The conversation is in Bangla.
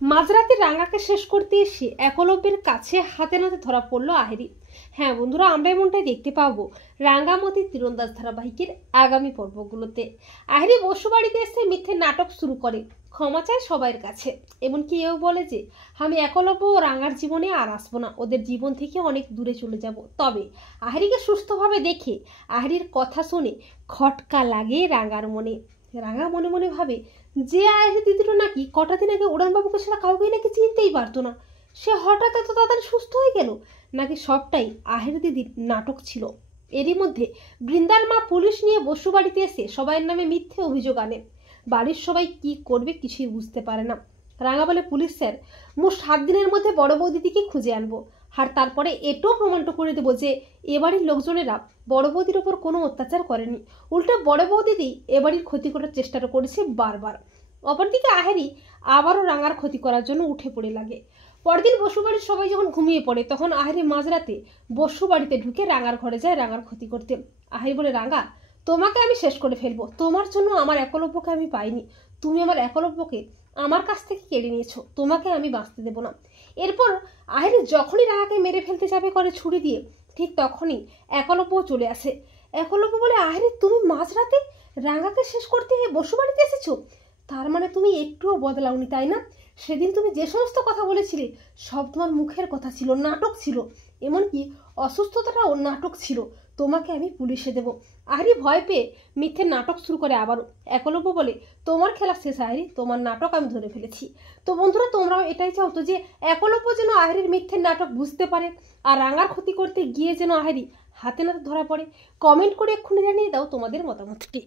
মাঝরাতে রাঙাকে শেষ করতে এসে একলব্যের কাছে হাতে নাতে ধরা পড়লো আহেরি। হ্যাঁ বন্ধুরা, আমরা এমনটাই দেখতে পাবো রাঙ্গামতি তীরন্দাজ ধারাবাহিকের আগামী পর্বগুলোতে। আহেরি বসুবাড়িতে এসে মিথ্যে নাটক শুরু করে, ক্ষমা চায় সবাইয়ের কাছে। এমনকি এও বলে যে আমি একলব্য ও রাঙার জীবনে আর আসবো না, ওদের জীবন থেকে অনেক দূরে চলে যাব। তবে আহেরিকে সুস্থভাবে দেখে আহেরির কথা শুনে খটকা লাগে রাঙার মনে। রাঙা মনে মনে ভাবে যে আহেরি দিদিটা নাকি কটা দিন আগে উড়ানবাবুকে ছাড়া কাউকে নাকি চিনতেই পারতো না, সে হঠাৎ এত তাড়াতাড়ি সুস্থ হয়ে গেল, নাকি সবটাই আহেরি দিদির নাটক ছিল। এরই মধ্যে বৃন্দার মা পুলিশ নিয়ে বসু বাড়িতে এসে সবাইয়ের নামে মিথ্যে অভিযোগ আনে। বাড়ির সবাই কি করবে কিছুই বুঝতে পারে না। রাঙা বলে, পুলিশ স্যার, মোট 7 দিনের মধ্যে বড় বৌদিদিকে খুঁজে আনবো, আর তারপরে এটাও প্রমাণটা করে দেবো যে এবাড়ির লোকজনেরা বড় বৌদির ওপর কোনো অত্যাচার করেনি, উল্টো বড় বৌদিদি এবাড়ির ক্ষতি করার চেষ্টাটা করেছে বারবার। অপরদিকে আহেরি আবারও রাঙার ক্ষতি করার জন্য উঠে পড়ে লাগে। পরদিন বসুবাড়ির সবাই যখন ঘুমিয়ে পড়ে তখন আহেরি মাঝরাতে বসু বাড়িতে ঢুকে রাঙার ঘরে যায় রাঙার ক্ষতি করতে। আহেরি বলে, রাঙা, তোমাকে আমি শেষ করে ফেলবো, তোমার জন্য আমার একলব্যকে আমি পাইনি, তুমি আমার একলব্যকে আমার কাছ থেকে কেড়ে নিয়েছো, তোমাকে আমি বাঁচতে দেবো না। এরপর আহেরি যখনই রাঙাকে মেরে ফেলতে যাবে করে ছুরি দিয়ে, ঠিক তখনই একলব্য চলে আসে। একলব্য বলে, আহেরি, তুমি মাঝরাতে রাঙাকে শেষ করতে বসু বাড়িতে এসেছো? তার মানে তুমি একটুও বদলাওনি, তাই না? সেদিন তুমি যে সমস্ত কথা বলেছিলে সব তোমার মুখের কথা ছিল, নাটক ছিল, এমনকি অসুস্থতাটাও নাটক ছিল। তোমাকে আমি পুলিশে দেবো। আহেরি ভয় পেয়ে মিথ্যে নাটক শুরু করে আবারও। একলব্য বলে, তোমার খেলা শেষ আহেরি, তোমার নাটক আমি ধরে ফেলেছি। তো বন্ধুরা, তোমরাও এটাই চাও তো যে একলব্য যেন আহেরির মিথ্যের নাটক বুঝতে পারে আর রাঙার ক্ষতি করতে গিয়ে যেন আহেরি হাতে নাতে ধরা পড়ে? কমেন্ট করে এক্ষুনি জানিয়ে দাও তোমাদের মতামতটি।